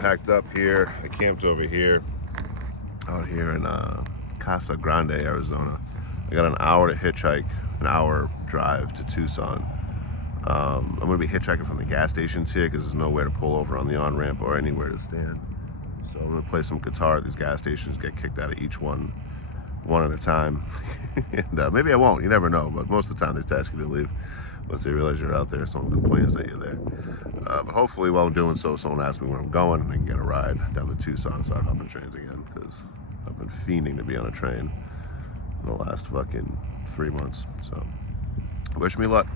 packed up here. I camped over here, out here in Casa Grande, Arizona. I got an hour to hitchhike, an hour drive to Tucson. I'm gonna be hitchhiking from the gas stations here because there's nowhere to pull over on the on-ramp or anywhere to stand. So I'm gonna play some guitar at these gas stations, get kicked out of each one at a time. And maybe I won't, you never know, but most of the time they just ask you to leave once they realize you're out there. Someone complains that you're there. But hopefully while I'm doing so, someone asks me where I'm going and I can get a ride down to Tucson so I hop on trains again, because I've been fiending to be on a train in the last fucking 3 months. So wish me luck.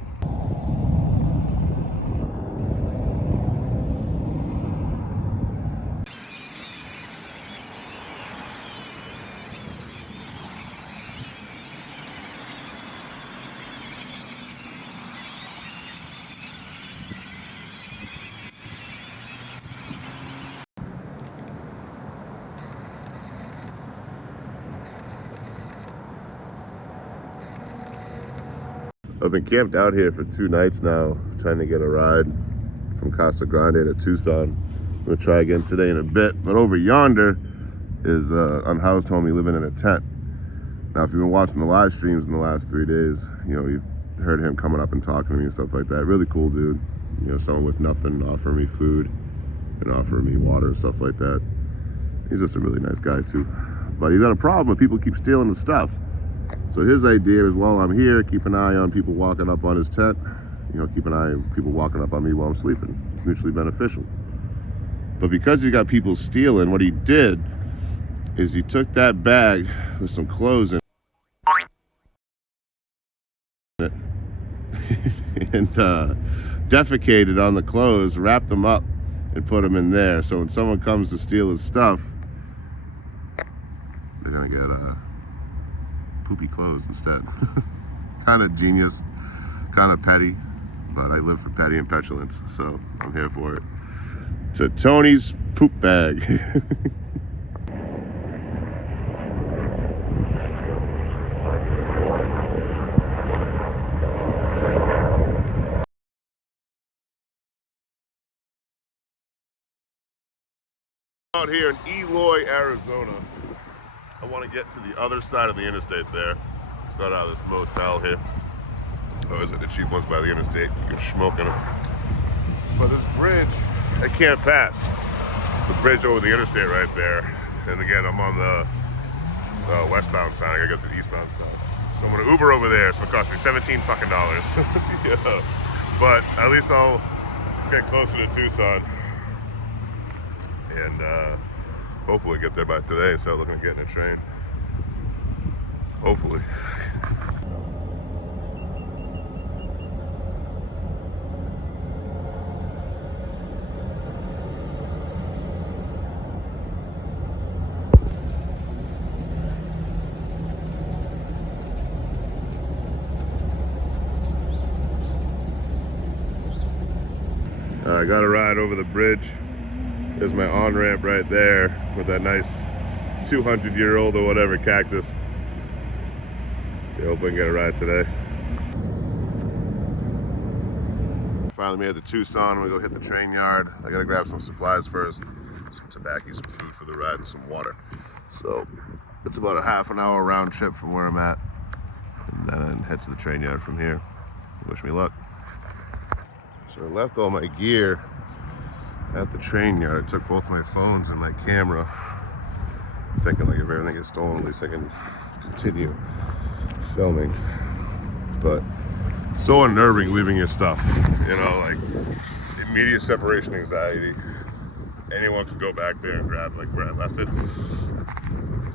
I've been camped out here for 2 nights now, trying to get a ride from Casa Grande to Tucson. I'm gonna try again today in a bit, but over yonder is unhoused homie living in a tent. Now, if you've been watching the live streams in the last 3 days, you know, you've heard him coming up and talking to me and stuff like that. Really cool dude. You know, someone with nothing offering me food and offering me water and stuff like that. He's just a really nice guy too. But he's got a problem with people keep stealing his stuff. So his idea is, while I'm here, keep an eye on people walking up on his tent. You know, keep an eye on people walking up on me while I'm sleeping. Mutually beneficial. But because he got people stealing, what he did is he took that bag with some clothes in it and defecated on the clothes, wrapped them up, and put them in there. So when someone comes to steal his stuff, they're gonna get poopy clothes instead. Kind of genius, kind of petty, but I live for petty and petulance, so I'm here for it. To Tony's poop bag. Out here in Eloy, Arizona. I want to get to the other side of the interstate there. Just got out of this motel here. Always like the cheap ones by the interstate. You can smoke in them. But this bridge, I can't pass. The bridge over the interstate right there. And again, I'm on the westbound side. I gotta go to the eastbound side. So I'm gonna Uber over there. So it cost me $17 fucking. Yeah. But at least I'll get closer to Tucson. And hopefully get there by today and start looking at getting a train. Hopefully. I got a ride over the bridge. There's my on-ramp right there with that nice 200-year-old or whatever cactus. I hope I can get a ride today. Finally made it to Tucson. I'm gonna go hit the train yard. I gotta grab some supplies first. Some tobacco, some food for the ride, and some water. So it's about a half an hour round trip from where I'm at. And then head to the train yard from here. Wish me luck. So I left all my gear at the train yard. I took both my phones and my camera, thinking like if everything gets stolen, at least I can continue filming. But so unnerving leaving your stuff, you know, like immediate separation anxiety. Anyone can go back there and grab like where I left it.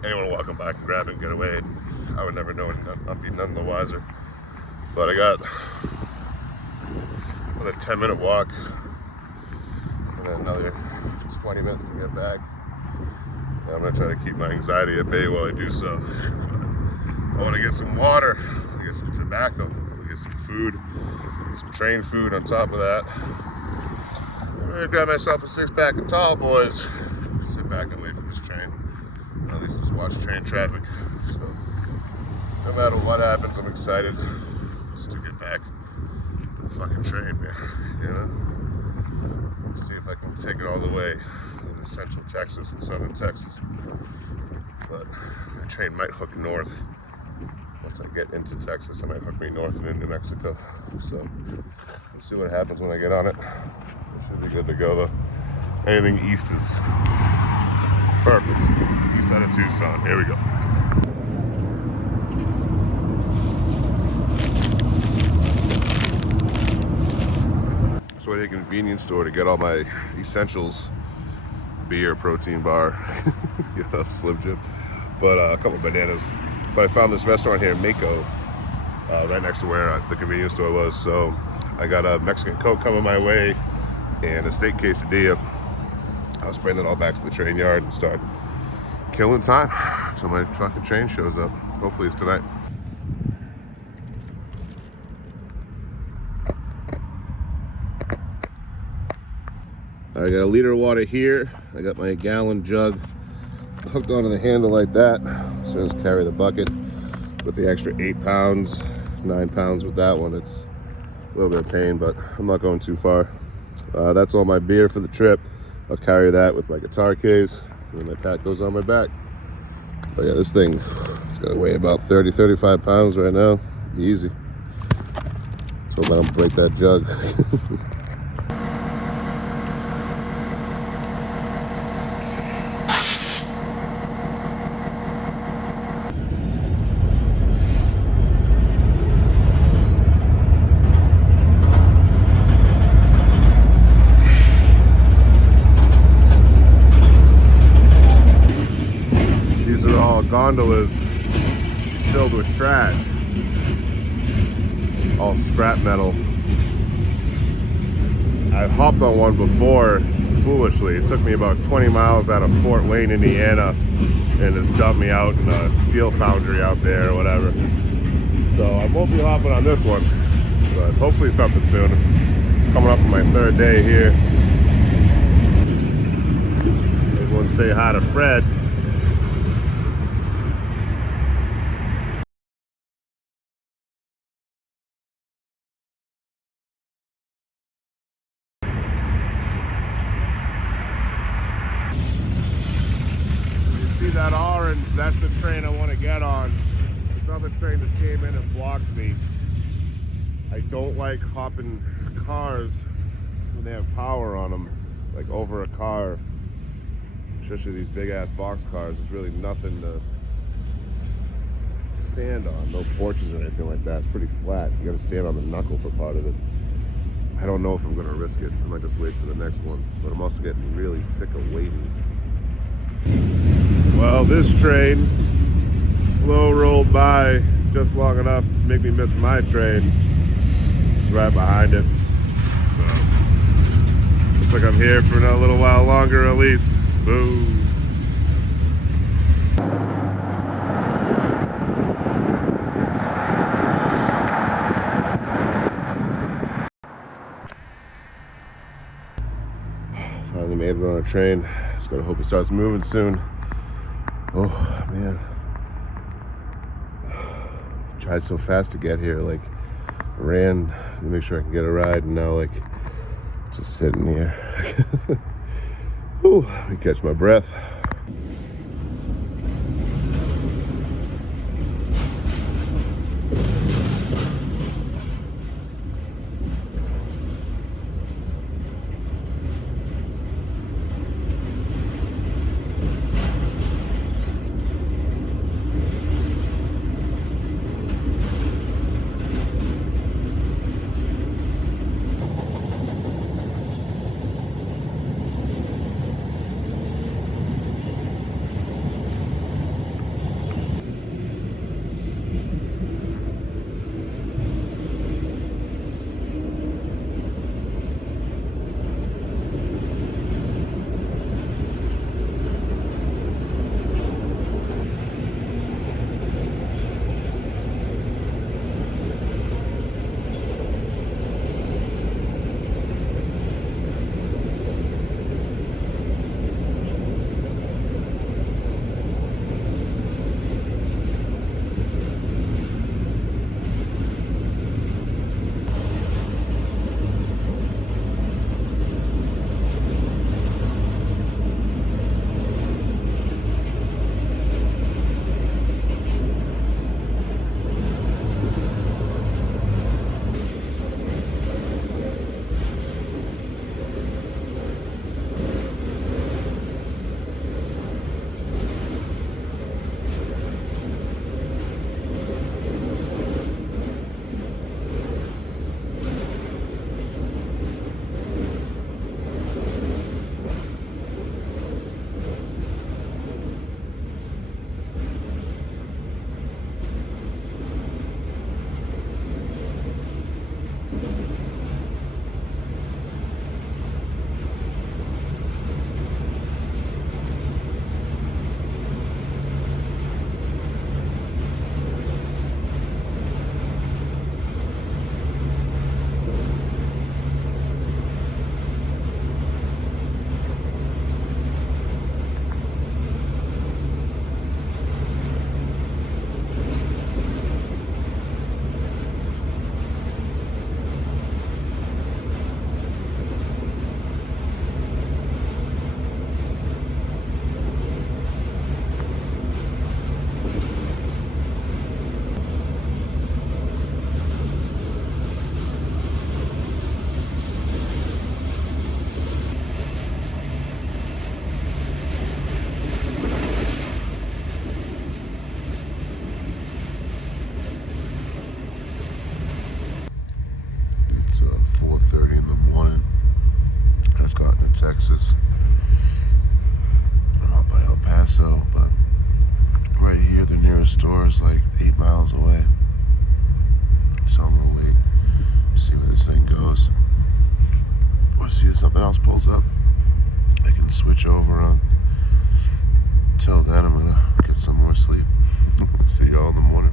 Anyone walking back and grab it and get away, I would never know, and I'd be none the wiser. But I got a 10-minute walk and then another 20 minutes to get back. And I'm gonna try to keep my anxiety at bay while I do so. I want to get some water, I get some tobacco, I get some food, some train food on top of that. I'm gonna grab myself a 6-pack of tall boys, sit back and wait for this train, and at least just watch train traffic. So no matter what happens, I'm excited just to get back on the fucking train, man. You know, see if I can take it all the way and in central Texas and southern Texas. But the train might hook north. Once I get into Texas, it might hook me north and into New Mexico. So we'll see what happens when I get on it. It should be good to go though. Anything east is perfect. East out of Tucson. Here we go. So I went to a convenience store to get all my essentials. Beer, protein bar, you know, Slim Jim, but a couple of bananas. But I found this restaurant here in Mako, right next to where the convenience store was. So I got a Mexican Coke coming my way and a steak quesadilla. I'll bring it all back to the train yard and start killing time until my fucking train shows up. Hopefully it's tonight. I got a liter of water here. I got my gallon jug hooked onto the handle like that. So just carry the bucket with the extra 8 pounds, 9 pounds with that one. It's a little bit of pain, but I'm not going too far. That's all my beer for the trip. I'll carry that with my guitar case, and then my pack goes on my back. But yeah, this thing, it's gonna weigh about 30, 35 pounds right now. Easy. So I don't break that jug. Gondolas filled with trash, all scrap metal. I hopped on one before foolishly. It took me about 20 miles out of Fort Wayne, Indiana, and just dumped me out in a steel foundry out there or whatever. So I won't be hopping on this one, but hopefully something soon. Coming up on my 3rd day here. Everyone say hi to Fred. That orange, that's the train I want to get on. This other train that came in and blocked me. I don't like hopping cars when they have power on them, like over a car, especially these big ass box cars. There's really nothing to stand on, no porches or anything like that. It's pretty flat. You gotta stand on the knuckle for part of it. I don't know if I'm gonna risk it. I might just wait for the next one, but I'm also getting really sick of waiting. Well, this train slow rolled by just long enough to make me miss my train. It's right behind it. So looks like I'm here for a little while longer at least. Boom. Finally made it on a train. Just gotta hope it starts moving soon. Oh man, tried so fast to get here, like ran to make sure I can get a ride, and now like just sitting here. Ooh, let me catch my breath. horses. I'm out by El Paso, but right here, the nearest store is like 8 miles away. So I'm gonna wait, see where this thing goes. We'll see if something else pulls up. I can switch over on. Till then, I'm gonna get some more sleep. See y'all in the morning.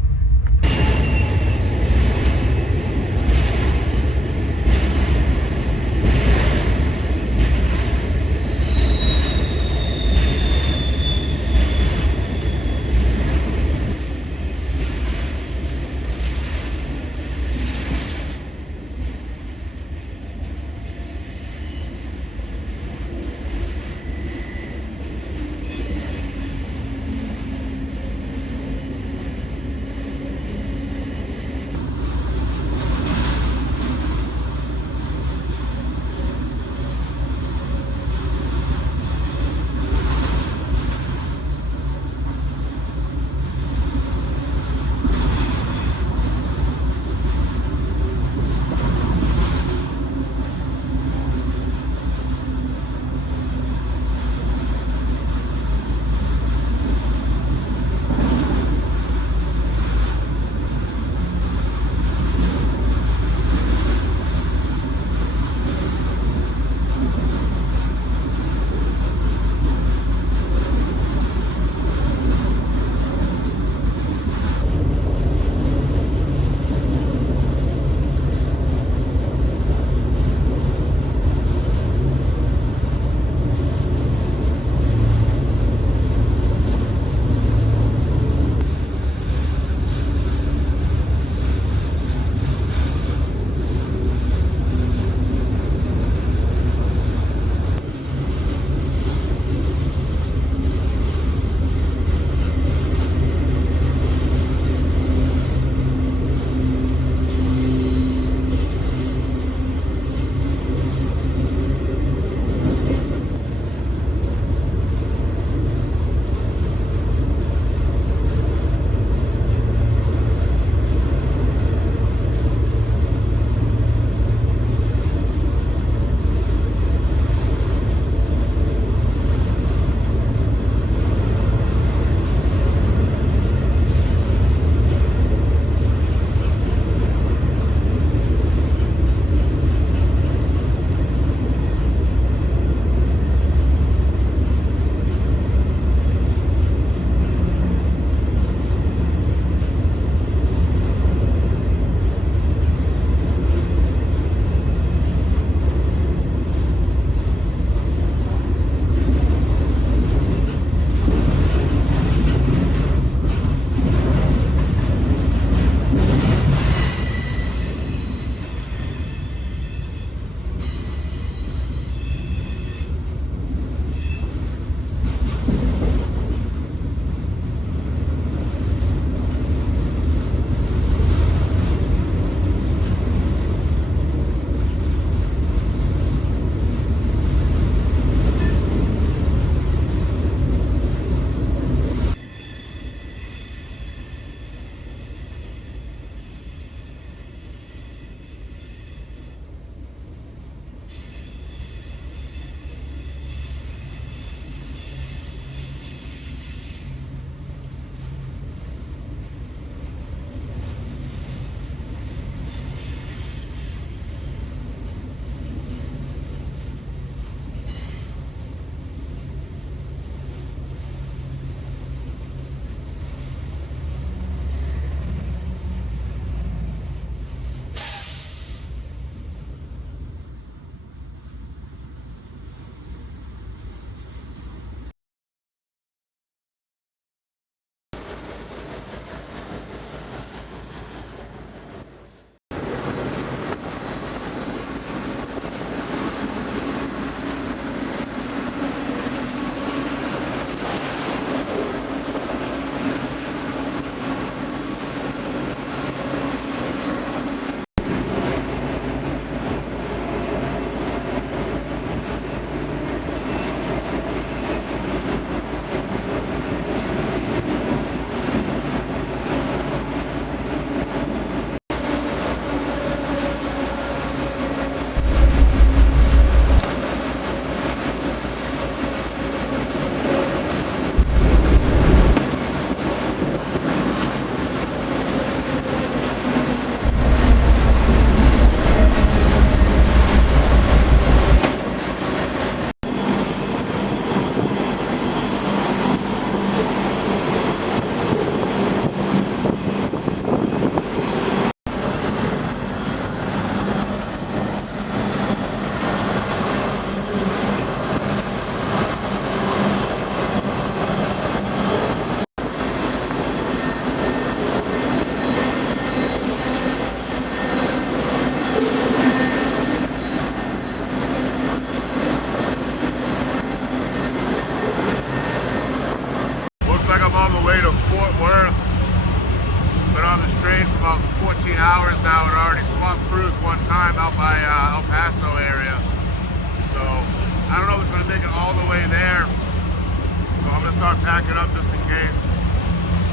gonna start packing up just in case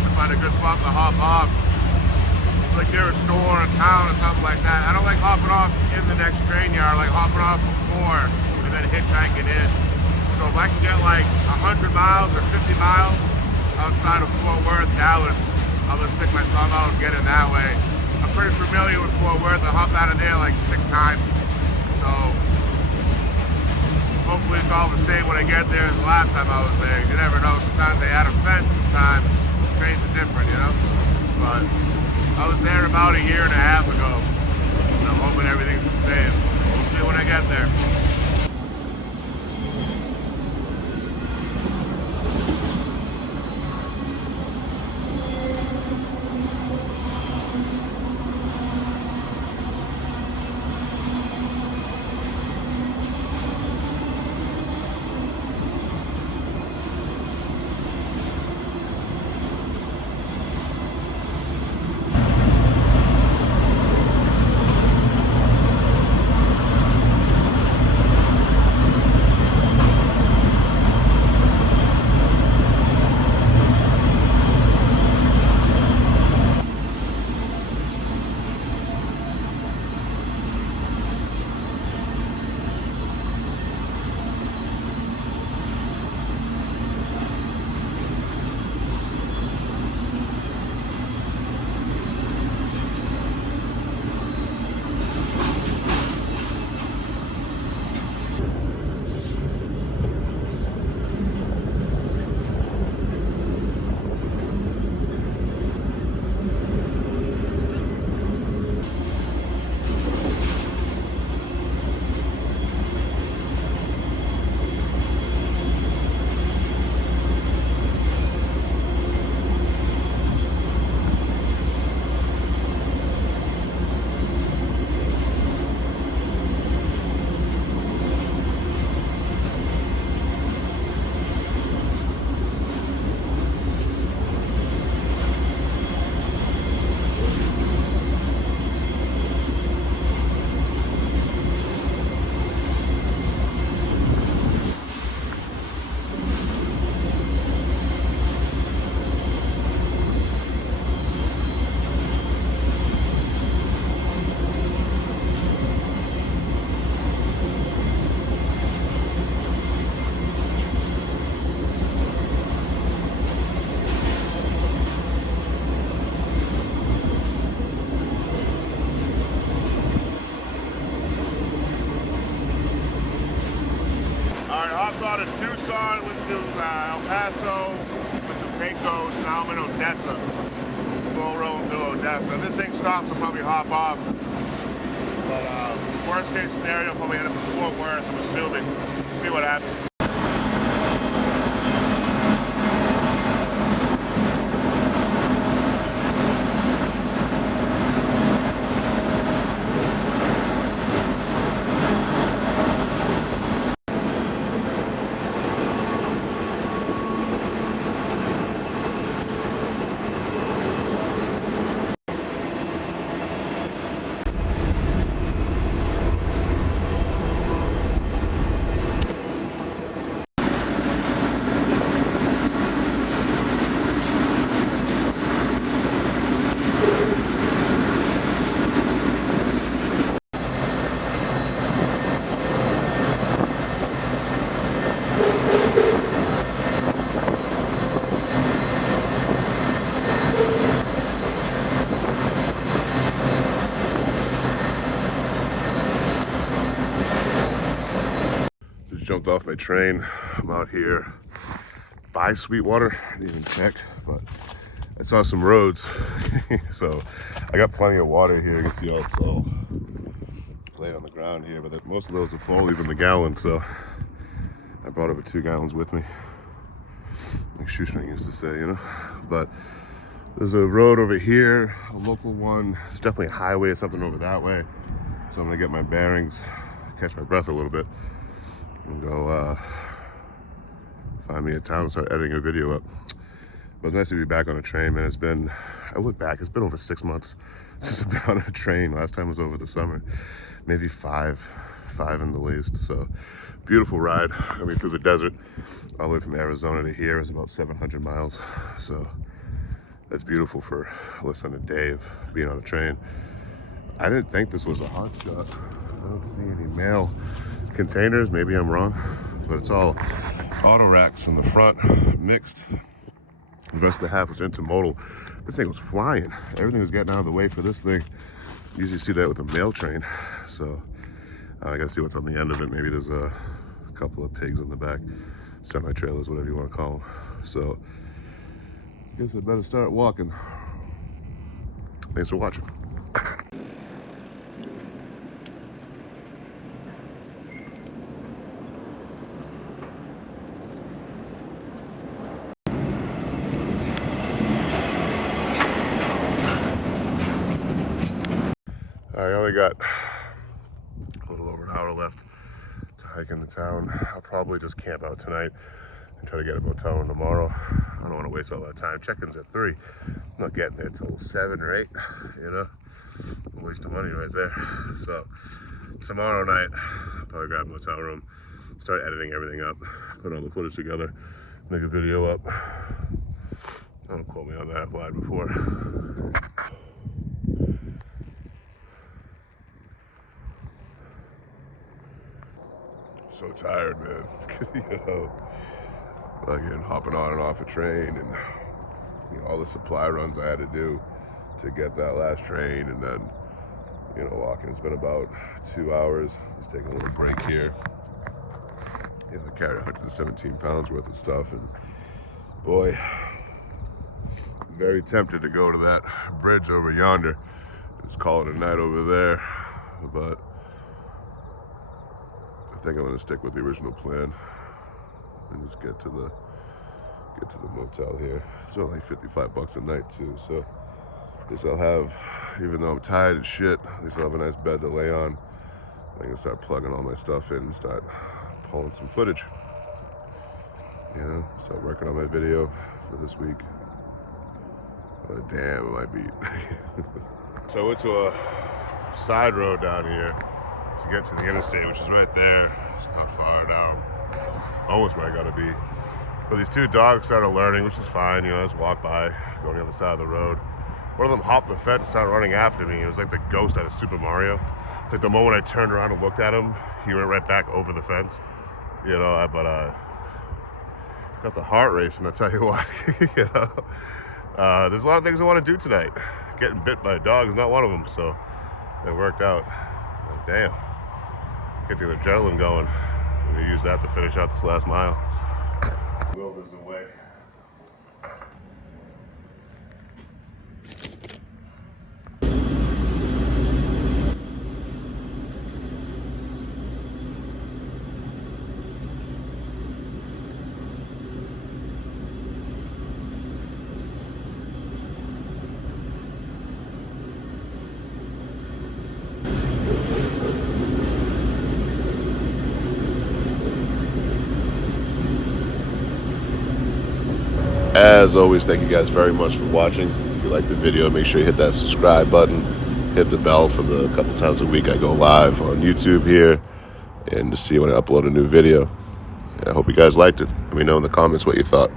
I find a good spot to hop off. Like near a store, a town, or something like that. I don't like hopping off in the next train yard. I like hopping off before and then hitchhiking in. So if I can get like 100 miles or 50 miles outside of Fort Worth, Dallas, I'll just stick my thumb out and get in that way. I'm pretty familiar with Fort Worth. I hopped out of there like 6 times. So hopefully it's all the same when I get there as the last time I was there. You never know. Sometimes they add a fence, sometimes trains are different, you know? But I was there about a year and a half ago, and I'm hoping everything's the same. We'll see when I get there. Out of Tucson, went to El Paso, went to Pecos, now I'm in Odessa. Slow rolling through Odessa. If this thing stops, I'll probably hop off. But worst case scenario, I'll probably end up in Fort Worth, I'm assuming. See what happens. Jumped off my train. I'm out here by Sweetwater. I didn't even check, but I saw some roads. So I got plenty of water here. You can see it's all laid on the ground here, but most of those are full, even the gallon. So I brought over 2 gallons with me, like Shoestring used to say, you know. But there's a road over here, a local one. It's definitely a highway or something over that way. So I'm gonna get my bearings, catch my breath a little bit, and go find me a town and start editing a video up. But it's nice to be back on a train, man. It's been, I look back, it's been over 6 months since I've been on a train. Last time was over the summer, maybe 5 5 in the least. So beautiful ride. I mean, through the desert, all the way from Arizona to here is about 700 miles. So that's beautiful for less than a day of being on a train. I didn't think this was a hot shot. I don't see any mail containers. Maybe I'm wrong, but it's all auto racks in the front, mixed. The rest of the half was intermodal. This thing was flying. Everything was getting out of the way for this thing. Usually see that with a mail train. So I gotta see what's on the end of it. Maybe there's a couple of pigs in the back, semi-trailers, whatever you want to call them. So I guess I better start walking. Thanks for watching. I only got a little over an hour left to hike into town. I'll probably just camp out tonight and try to get a motel room tomorrow. I don't want to waste all that time. Check-in's at 3. I'm not getting there till 7 or 8, you know? A waste of money right there. So tomorrow night, I'll probably grab a motel room, start editing everything up, put all the footage together, make a video up. Don't quote me on that, I've lied before. So tired, man. You know, again, hopping on and off a train, and you know, all the supply runs I had to do to get that last train, and then you know, walking. It's been about 2 hours. Just taking a little break here. You know, I carried 117 pounds worth of stuff, and boy, very tempted to go to that bridge over yonder. Just call it a night over there, but I think I'm gonna stick with the original plan and just get to the motel here. It's only 55 bucks a night too, so at least I'll have, even though I'm tired as shit, at least I'll have a nice bed to lay on. I can start plugging all my stuff in and start pulling some footage. You know, start working on my video for this week. Oh, damn, it might beat. So I went to a side road down here to get to the interstate, which is right there. It's not far down, almost where I gotta be. But these two dogs started learning, which is fine. You know, I just walk by, go on the other side of the road. One of them hopped the fence and started running after me. It was like the ghost out of Super Mario. Like the moment I turned around and looked at him, he went right back over the fence. You know, but got the heart racing, I'll tell you what. You know, there's a lot of things I want to do tonight. Getting bit by a dog is not one of them, so it worked out. Oh, damn. Get the adrenaline going. I'm gonna use that to finish out this last mile. Will, there's a way. As always, thank you guys very much for watching. If you liked the video, make sure you hit that subscribe button, hit the bell for the couple times a week I go live on YouTube here, and to see when I upload a new video. I hope you guys liked it. Let me know in the comments what you thought.